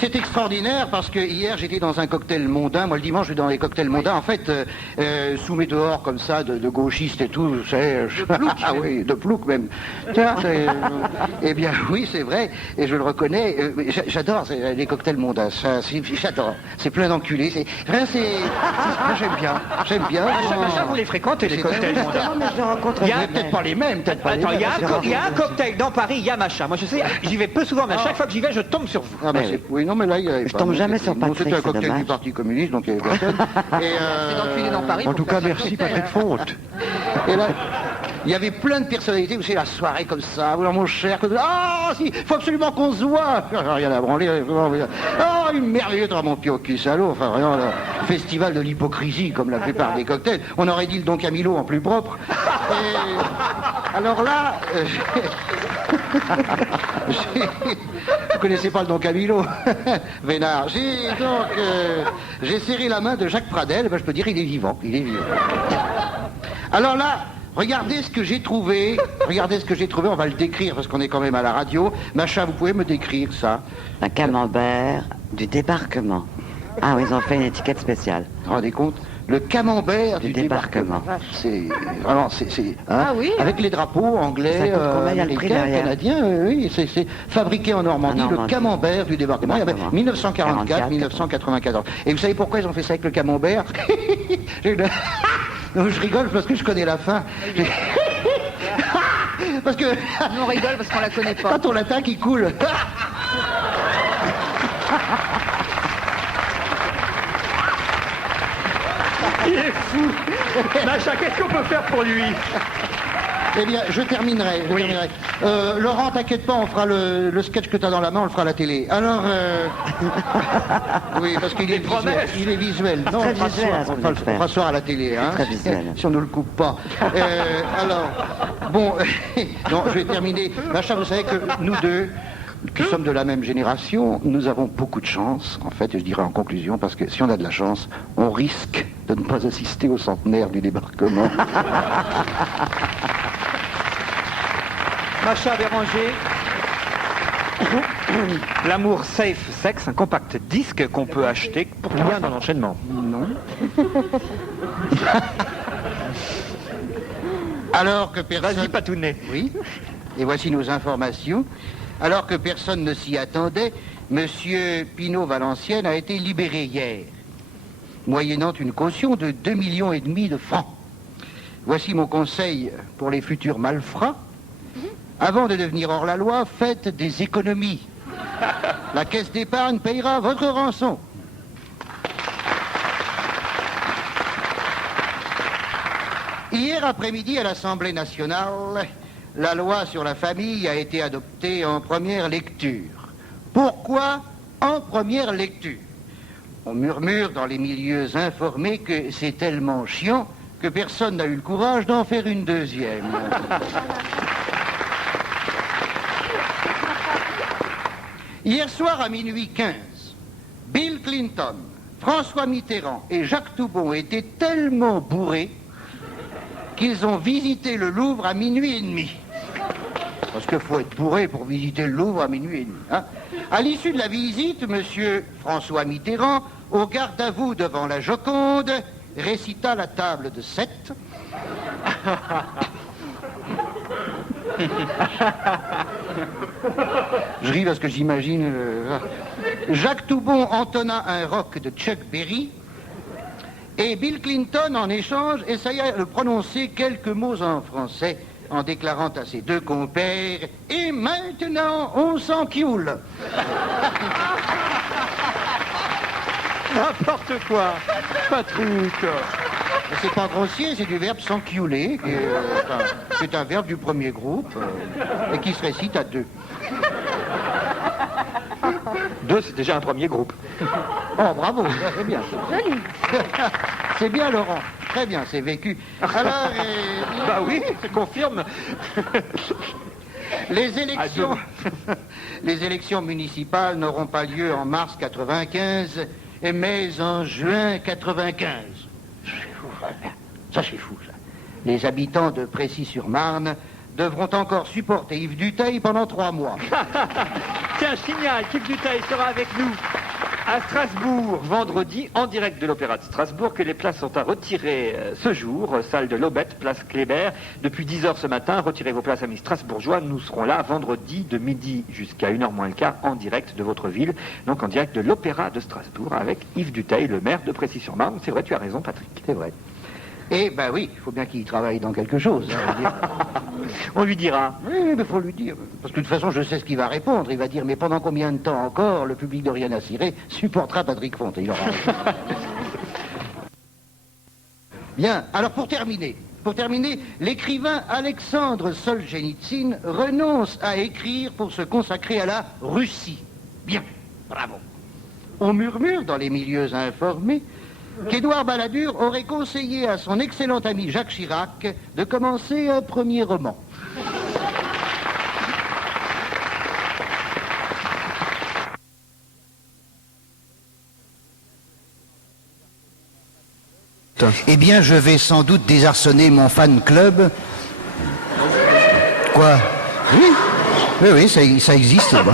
C'est extraordinaire parce que hier j'étais dans un cocktail mondain. Moi le dimanche je vais dans les cocktails mondains. En fait, sous mes dehors comme ça, de gauchistes et tout, je sais. Ah oui, de plouc même. Tiens, eh bien oui, c'est vrai. Et je le reconnais. J'adore les cocktails mondains. J'adore. C'est plein d'enculés. J'aime bien. J'aime bien. Macha, vous les fréquentez les cocktails mondains? Il y a peut-être pas les mêmes. Attends, il y a un cocktail dans Paris, il y a Macha. Moi je sais, j'y vais peu souvent, mais à chaque fois que j'y vais, je tombe sur vous. Ah bah oui, non mais là il y avait je tombe jamais sur Patrick. C'était un cocktail du Parti communiste, donc il y avait personne. d'enculé dans Paris. En tout cas, merci Patrick Fonte. Et là, il y avait plein de personnalités. Vous savez, la soirée comme ça, alors mon cher, ah si, faut absolument qu'on se voit. Rien à branler. Oh, une merveilleuse dans mon pied au cul, salaud. Enfin, vraiment, le festival de l'hypocrisie, comme la plupart des cocktails. On aurait dit le Don Camillo en plus propre. Et alors là, vous connaissez pas le Don Camillo, Vénard. J'ai serré la main de Jacques Pradel. Ben, je peux dire, il est vivant. Il est vivant. Alors là, regardez ce que j'ai trouvé. On va le décrire parce qu'on est quand même à la radio. Macha, vous pouvez me décrire ça? Un camembert du débarquement. Ah oui, ils ont fait une étiquette spéciale. Vous vous rendez compte? Le camembert du débarquement. C'est vraiment, Ah oui. avec les drapeaux anglais, américains, canadiens, oui, c'est fabriqué en Normandie, le camembert du débarquement. Il y avait 1944, 1994. Et vous savez pourquoi ils ont fait ça avec le camembert? Non, je rigole parce que je connais la fin. Parce que... Nous on rigole parce qu'on la connaît pas. Quand on l'attaque, il coule. Il est fou. Macha, qu'est-ce qu'on peut faire pour lui? Eh bien, je terminerai. Laurent, t'inquiète pas, on fera le sketch que t'as dans la main, on le fera à la télé. Alors, oui, parce qu'il est visuel. Il est visuel. Non, on fera ce soir à la télé, hein, si on ne le coupe pas. Alors, bon, non, je vais terminer. Macha, vous savez que nous deux, qui sommes de la même génération, nous avons beaucoup de chance, en fait, je dirais en conclusion, parce que si on a de la chance, on risque de ne pas assister au centenaire du débarquement. Macha Béranger, L'amour safe sex, un compact disque qu'on peut acheter pour rien dans l'enchaînement. Non. Alors que personne... Vas-y, Patounet. Oui. Et voici nos informations. Alors que personne ne s'y attendait, Monsieur Pinault Valenciennes a été libéré hier, moyennant une caution de 2,5 millions de francs. Voici mon conseil pour les futurs malfrats. Avant de devenir hors-la-loi, faites des économies. La caisse d'épargne payera votre rançon. Hier après-midi, à l'Assemblée nationale, la loi sur la famille a été adoptée en première lecture. Pourquoi en première lecture? On murmure dans les milieux informés que c'est tellement chiant que personne n'a eu le courage d'en faire une deuxième. Hier soir à minuit 15, Bill Clinton, François Mitterrand et Jacques Toubon étaient tellement bourrés qu'ils ont visité le Louvre à minuit et demi. Parce qu'il faut être bourré pour visiter le Louvre à minuit et demi. Hein. À l'issue de la visite, monsieur François Mitterrand, au garde à vous devant la Joconde, récita la table de 7. Je ris parce que j'imagine... Jacques Toubon entonna un rock de Chuck Berry et Bill Clinton, en échange, essaya de prononcer quelques mots en français en déclarant à ses deux compères « Et maintenant, on s'enquioule !» N'importe quoi, pas de truc. C'est pas grossier, c'est du verbe s'enquiouler. C'est un verbe du premier groupe et qui se récite à deux. Deux, c'est déjà un premier groupe. Oh, bravo, c'est bien. Joli. C'est bien, Laurent. Très bien, c'est vécu. Alors, bah oui, je confirme. les élections municipales n'auront pas lieu en mars 95, mais en juin 95. Ça, c'est fou, ça. Les habitants de Précy-sur-Marne devront encore supporter Yves Duteil pendant 3 mois. Tiens, signal, Yves Duteil sera avec nous À Strasbourg, vendredi, en direct de l'Opéra de Strasbourg, que les places sont à retirer ce jour, salle de l'Aubette, place Kléber. Depuis 10h ce matin, retirez vos places, amis strasbourgeois. Nous serons là vendredi de midi jusqu'à 1h moins le quart, en direct de votre ville, donc en direct de l'Opéra de Strasbourg, avec Yves Duteil, le maire de Précy-sur-Marne. C'est vrai, tu as raison, Patrick. C'est vrai. Et ben oui, il faut bien qu'il travaille dans quelque chose. Hein, On lui dira. oui, il faut lui dire. Parce que de toute façon, je sais ce qu'il va répondre. Il va dire, mais pendant combien de temps encore le public de Rien à cirer supportera Patrick Fonte? Et il aura raison. Bien, alors pour terminer, l'écrivain Alexandre Solzhenitsyn renonce à écrire pour se consacrer à la Russie. Bien, bravo. On murmure dans les milieux informés qu'Édouard Balladur aurait conseillé à son excellent ami Jacques Chirac de commencer un premier roman. Eh bien, je vais sans doute désarçonner mon fan club. Quoi? Oui, ça existe. Bon.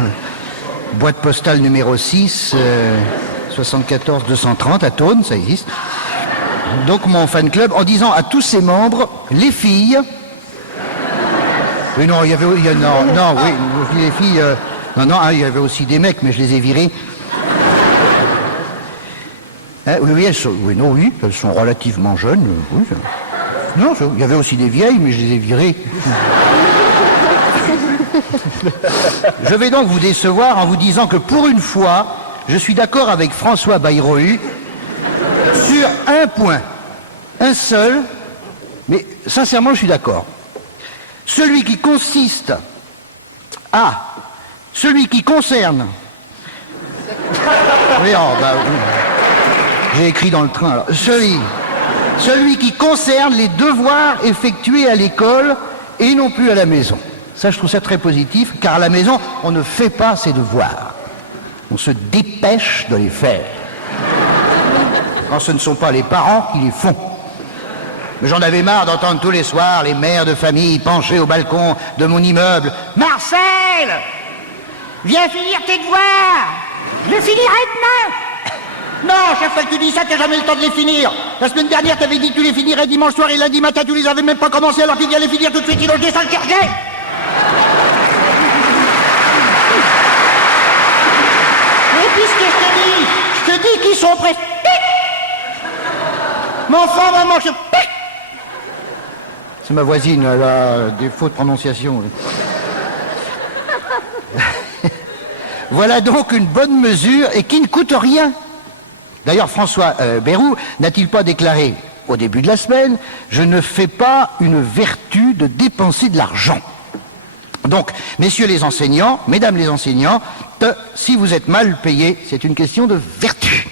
Boîte postale numéro 6, 74 230 à Thônes, ça existe. Donc mon fan club, en disant à tous ses membres, les filles... Oui, non, il y avait... oui, les filles... il y avait aussi des mecs, mais je les ai virés. Hein, oui, elles sont relativement jeunes. Oui. Non, il y avait aussi des vieilles, mais je les ai virées. Je vais donc vous décevoir en vous disant que pour une fois, je suis d'accord avec François Bayrou sur un point. Un seul, mais sincèrement, je suis d'accord. Celui qui consiste à... Celui qui concerne... Oui, j'ai écrit dans le train. Alors. Celui qui concerne les devoirs effectués à l'école et non plus à la maison. Ça, je trouve ça très positif, car à la maison, on ne fait pas ses devoirs. On se dépêche de les faire. Quand ce ne sont pas les parents qui les font. Mais j'en avais marre d'entendre tous les soirs les mères de famille penchées au balcon de mon immeuble. « Marcel, viens finir tes devoirs. Je les finirai demain. » Non, chaque fois que tu dis ça, t'as jamais le temps de les finir. La semaine dernière, t'avais dit que tu les finirais dimanche soir et lundi matin, tu les avais même pas commencé, alors qu'il vient les finir tout de suite, il descend le chercher. Mais puisque je te dis qu'ils sont prêts. Mais enfin, maman, c'est ma voisine, elle a des fautes de prononciation. Voilà donc une bonne mesure et qui ne coûte rien. D'ailleurs, François Bayrou n'a-t-il pas déclaré au début de la semaine « Je ne fais pas une vertu de dépenser de l'argent ». Donc, messieurs les enseignants, mesdames les enseignantes, si vous êtes mal payés, c'est une question de vertu.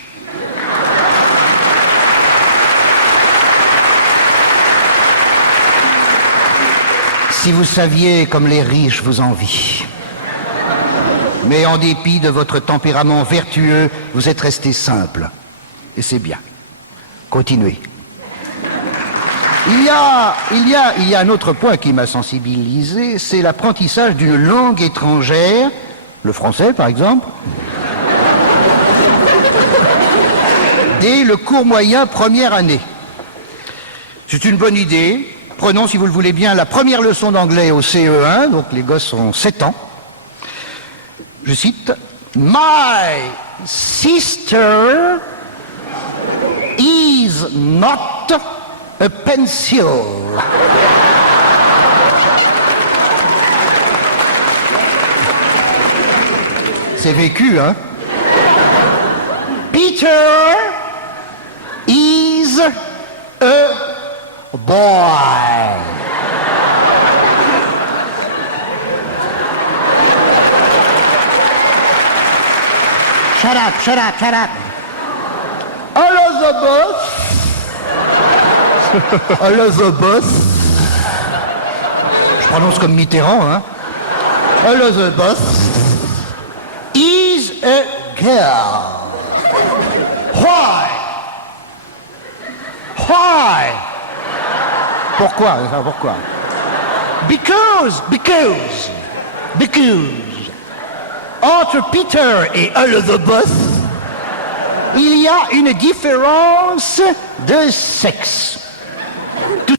Si vous saviez comme les riches vous envient. Mais en dépit de votre tempérament vertueux, vous êtes resté simple. Et c'est bien. Continuez. Il y a un autre point qui m'a sensibilisé, c'est l'apprentissage d'une langue étrangère, le français par exemple, dès le cours moyen première année. C'est une bonne idée. Prenons, si vous le voulez bien, la première leçon d'anglais au CE1, donc les gosses ont 7 ans. Je cite, « My sister is not a pencil. » C'est vécu, hein? Peter is a boy. Shut up, shut up, shut up. Elizabeth. Je prononce comme Mitterrand, hein. Elizabeth is a girl. Why? Why? Pourquoi? Pourquoi? Because. Entre Peter et Elizabeth, il y a une différence de sexe. Tout